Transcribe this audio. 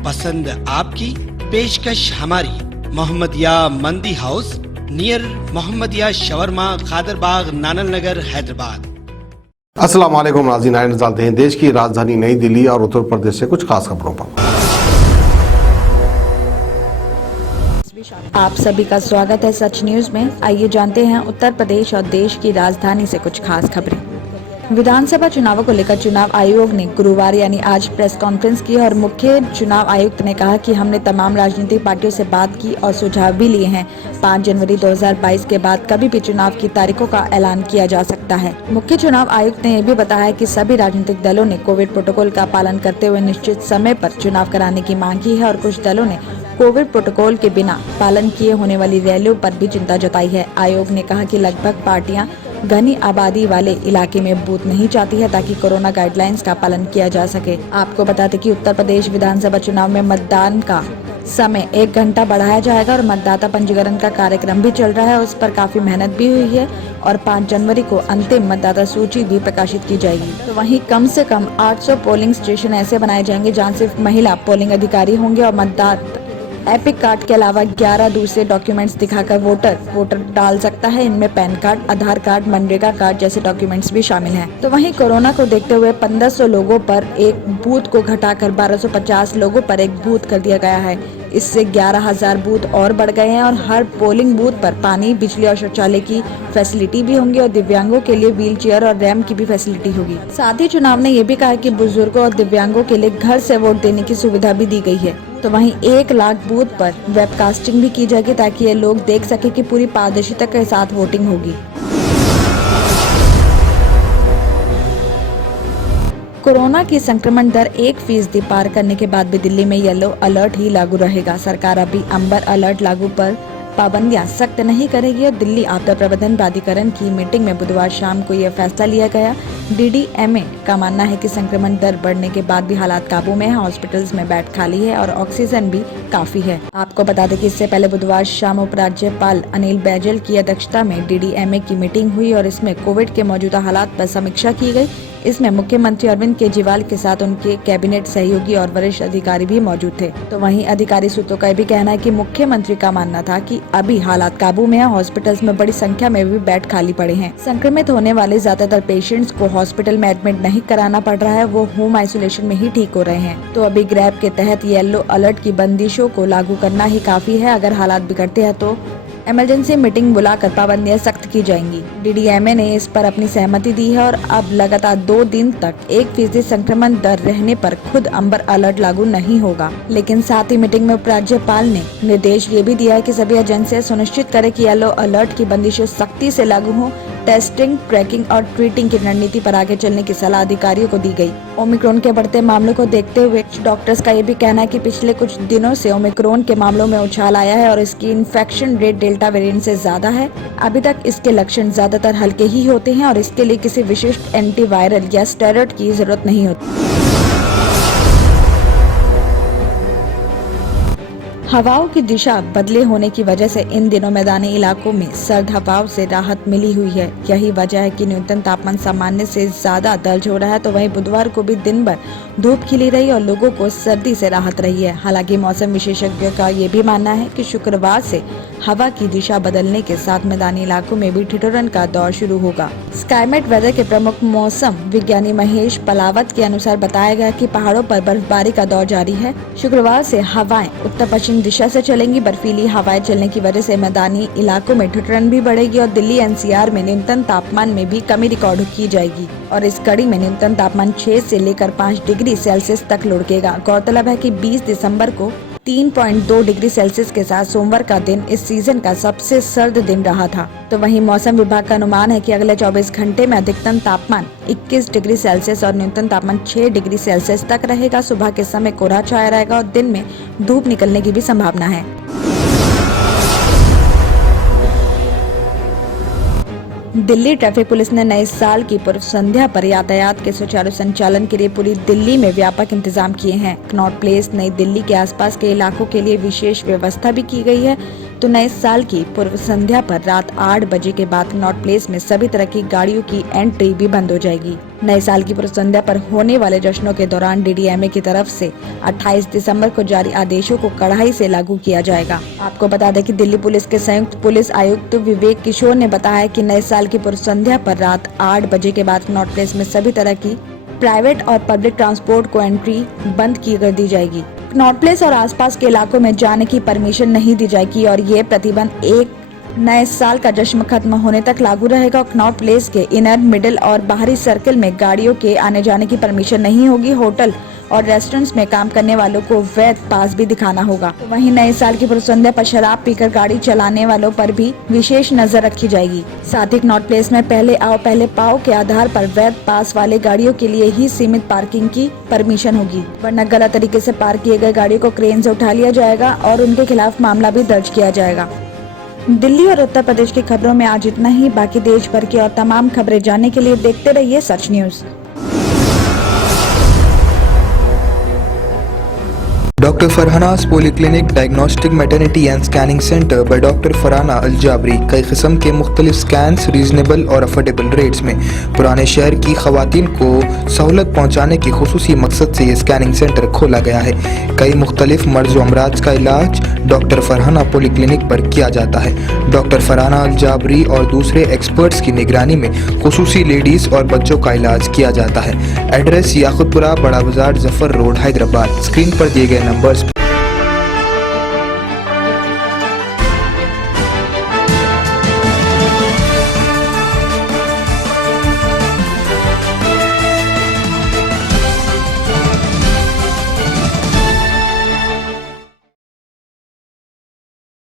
पसंद आपकी, पेशकश हमारी। मोहम्मदिया मंदी house near Mohammadia shawarma, Khadarbagh, नानल नगर, हैदराबाद। अस्सलाम वालेकुम नाज़रीन, आइए चलते हैं देश की राजधानी नई दिल्ली और उत्तर प्रदेश से कुछ खास खबरों पर। आप सभी का स्वागत है सच न्यूज में। आइए जानते हैं उत्तर प्रदेश और देश की राजधानी से कुछ खास खबरें। विधानसभा चुनावों को लेकर चुनाव आयोग ने गुरुवार यानी आज प्रेस कॉन्फ्रेंस की और मुख्य चुनाव आयुक्त ने कहा कि हमने तमाम राजनीतिक पार्टियों से बात की और सुझाव भी लिए हैं। 5 जनवरी 2022 के बाद कभी भी चुनाव की तारीखों का ऐलान किया जा सकता है। मुख्य चुनाव आयुक्त ने यह भी बताया कि सभी राजनीतिक दलों ने कोविड प्रोटोकॉल का पालन करते हुए निश्चित समय पर चुनाव कराने की मांग की है और कुछ दलों ने कोविड प्रोटोकॉल के बिना पालन किए होने वाली रैलियों पर भी चिंता जताई है। आयोग ने कहा कि लगभग पार्टियां घनी आबादी वाले इलाके में बूथ नहीं चाहती है ताकि कोरोना गाइडलाइंस का पालन किया जा सके। आपको बता दें कि उत्तर प्रदेश विधानसभा चुनाव में मतदान का समय 1 घंटा बढ़ाया जाएगा और मतदाता पंजीकरण का कार्यक्रम भी चल रहा है। उस पर काफी मेहनत भी हुई है और 5 जनवरी को अंतिम मतदाता सूची भी प्रकाशित की जाएगी। तो वहीं कम से कम 800 पोलिंग स्टेशन ऐसे बनाए जाएंगे जहां सिर्फ महिला पोलिंग अधिकारी होंगे और मतदाता एपिक कार्ड के अलावा 11 दूसरे डॉक्यूमेंट्स दिखाकर वोटर डाल सकता है। इनमें पैन कार्ड, आधार कार्ड, मनरेगा कार्ड जैसे डॉक्यूमेंट्स भी शामिल हैं। तो वहीं कोरोना को देखते हुए 1500 लोगों पर एक बूथ को घटाकर 1250 लोगों पर एक बूथ कर दिया गया है। इससे 11,000 बूथ और बढ़ गए हैं और हर पोलिंग बूथ पर पानी, बिजली और शौचालय की फैसिलिटी भी होंगी और दिव्यांगों के लिए व्हील चेयर और रैंप की भी फैसिलिटी होगी। साथ ही चुनाव ने ये भी कहा कि बुजुर्गों और दिव्यांगों के लिए घर से वोट देने की सुविधा भी दी गई है। तो वहीं 1 लाख बूथ पर वेबकास्टिंग भी की जाएगी ताकि ये लोग देख सके कि पूरी पारदर्शिता के साथ वोटिंग होगी। कोरोना की संक्रमण दर 1% पार करने के बाद भी दिल्ली में येलो अलर्ट ही लागू रहेगा। सरकार अभी अंबर अलर्ट लागू पर पाबंदियां सख्त नहीं करेगी और दिल्ली आपदा प्रबंधन प्राधिकरण की मीटिंग में बुधवार शाम को यह फैसला लिया गया। DDMA का मानना है कि संक्रमण दर बढ़ने के बाद भी हालात काबू में है, हॉस्पिटल्स में बेड खाली है और ऑक्सीजन भी काफी है। आपको बता दें कि इससे पहले बुधवार शाम उपराज्यपाल अनिल बैजल की अध्यक्षता में DDMA की मीटिंग हुई और इसमें कोविड के मौजूदा हालात पर समीक्षा की गई। इसमें मुख्यमंत्री अरविंद केजरीवाल के साथ उनके कैबिनेट सहयोगी और वरिष्ठ अधिकारी भी मौजूद थे। तो वहीं अधिकारी सूत्रों का भी कहना है कि मुख्यमंत्री का मानना था कि अभी हालात काबू में है, हॉस्पिटल्स में बड़ी संख्या में भी बेड खाली पड़े हैं। संक्रमित होने वाले ज्यादातर पेशेंट्स को हॉस्पिटल में एडमिट नहीं कराना पड़ रहा है, वो होम आइसोलेशन में ही ठीक हो रहे हैं। तो अभी ग्रैब के तहत येलो अलर्ट की बंदिशों को लागू करना ही काफी है। अगर हालात बिगड़ते हैं तो इमरजेंसी मीटिंग बुलाकर पाबंदियां सख्त की जाएंगी। DDMA ने इस पर अपनी सहमति दी है और अब लगातार 2 दिन तक 1% संक्रमण दर रहने पर खुद अंबर अलर्ट लागू नहीं होगा। लेकिन साथ ही मीटिंग में उपराज्यपाल ने निर्देश ये भी दिया है कि सभी एजेंसियां सुनिश्चित करें कि येलो अलर्ट की बंदिशें सख्ती से लागू हो। टेस्टिंग, ट्रैकिंग और ट्रीटिंग की रणनीति पर आगे चलने की सलाह अधिकारियों को दी गई। ओमिक्रॉन के बढ़ते मामलों को देखते हुए डॉक्टर्स का ये भी कहना है कि पिछले कुछ दिनों से ओमिक्रॉन के मामलों में उछाल आया है और इसकी इन्फेक्शन रेट डेल्टा वेरिएंट से ज्यादा है। अभी तक इसके लक्षण ज्यादातर हल्के ही होते हैं और इसके लिए किसी विशिष्ट एंटीवायरल या स्टेरॉइड की जरूरत नहीं होती। हवाओं की दिशा बदले होने की वजह से इन दिनों मैदानी इलाकों में सर्द हवाओं से राहत मिली हुई है। यही वजह है कि न्यूनतम तापमान सामान्य से ज्यादा दर्ज हो रहा है। तो वहीं बुधवार को भी दिन भर धूप खिली रही और लोगों को सर्दी से राहत रही है। हालांकि मौसम विशेषज्ञों का ये भी मानना है कि शुक्रवार से हवा की दिशा बदलने के साथ मैदानी इलाकों में भी ठिठुरन का दौर शुरू होगा। स्काईमेट वेदर के प्रमुख मौसम विज्ञानी महेश पलावत के अनुसार बताया गया कि पहाड़ों पर बर्फबारी का दौर जारी है। शुक्रवार से हवाएं उत्तर पश्चिम दिशा से चलेंगी। बर्फीली हवाएं चलने की वजह से मैदानी इलाकों में ठिठुरन भी बढ़ेगी और दिल्ली NCR में न्यूनतम तापमान में भी कमी रिकॉर्ड की जाएगी और इस कड़ी में न्यूनतम तापमान 6 से लेकर 5 डिग्री सेल्सियस तक लुढ़केगा। गौरतलब है कि 20 दिसंबर को 3.2 डिग्री सेल्सियस के साथ सोमवार का दिन इस सीजन का सबसे सर्द दिन रहा था। तो वहीं मौसम विभाग का अनुमान है कि अगले 24 घंटे में अधिकतम तापमान 21 डिग्री सेल्सियस और न्यूनतम तापमान 6 डिग्री सेल्सियस तक रहेगा। सुबह के समय कोहरा छाया रहेगा और दिन में धूप निकलने की भी संभावना है। दिल्ली ट्रैफिक पुलिस ने नए साल की पूर्व संध्या पर यातायात के सुचारू संचालन के लिए पूरी दिल्ली में व्यापक इंतजाम किए हैं। कनॉट प्लेस, नई दिल्ली के आसपास के इलाकों के लिए विशेष व्यवस्था भी की गई है। तो नए साल की पूर्व संध्या पर रात 8 बजे के बाद कनॉट प्लेस में सभी तरह की गाड़ियों की एंट्री भी बंद हो जाएगी। नए साल की पूर्व संध्या पर होने वाले जश्नों के दौरान DDMA की तरफ से 28 दिसंबर को जारी आदेशों को कड़ाई से लागू किया जाएगा। आपको बता दें कि दिल्ली पुलिस के संयुक्त पुलिस आयुक्त विवेक किशोर ने बताया कि नए साल की पूर्व संध्या पर रात 8 बजे के बाद कनॉट प्लेस में सभी तरह की प्राइवेट और पब्लिक ट्रांसपोर्ट को एंट्री बंद की कर दी जाएगी। कनॉट प्लेस और आसपास के इलाकों में जाने की परमिशन नहीं दी जाएगी और ये प्रतिबंध एक नए साल का जश्न खत्म होने तक लागू रहेगा। कनॉट प्लेस के इनर, मिडिल और बाहरी सर्कल में गाड़ियों के आने जाने की परमिशन नहीं होगी। होटल और रेस्टोरेंट्स में काम करने वालों को वैध पास भी दिखाना होगा। वहीं नए साल की पूर्व संध्या पर शराब पीकर गाड़ी चलाने वालों पर भी विशेष नजर रखी जाएगी। साथ ही कनॉट प्लेस में पहले आओ पहले पाओ के आधार पर वैध पास वाले गाड़ियों के लिए ही सीमित पार्किंग की परमिशन होगी, वरना गलत तरीके से पार्क किए गए गाड़ियों को क्रेन से उठा लिया जाएगा और उनके खिलाफ मामला भी दर्ज किया जाएगा। दिल्ली और उत्तर प्रदेश की खबरों में आज इतना ही। बाकी देश भर की और तमाम खबरें जानने के लिए देखते रहिए सच news. Doctor Farhana's polyclinic diagnostic maternity and scanning centre by doctor Farhana Al Jabri कई किस्म के मुख्तलिफ स्कैन्स रीजनेबल और अफोर्डेबल रेट्स में पुराने शहर की खवातीन को सहूलत पहुँचाने के खुसूसी मकसद से ये स्कैनिंग सेंटर खोला गया है। कई मुख्तलिफ मर्ज व अमराज का इलाज डॉक्टर फरहाना पॉलीक्लिनिक पर किया जाता है। डॉक्टर फरहाना अल जाबरी और दूसरे एक्सपर्ट्स की निगरानी में खुसूसी लेडीज और बच्चों का इलाज किया जाता है। एड्रेस याकुतपुरा, बड़ा बाजार, जफर रोड, हैदराबाद। स्क्रीन पर दिए गए नंबर्स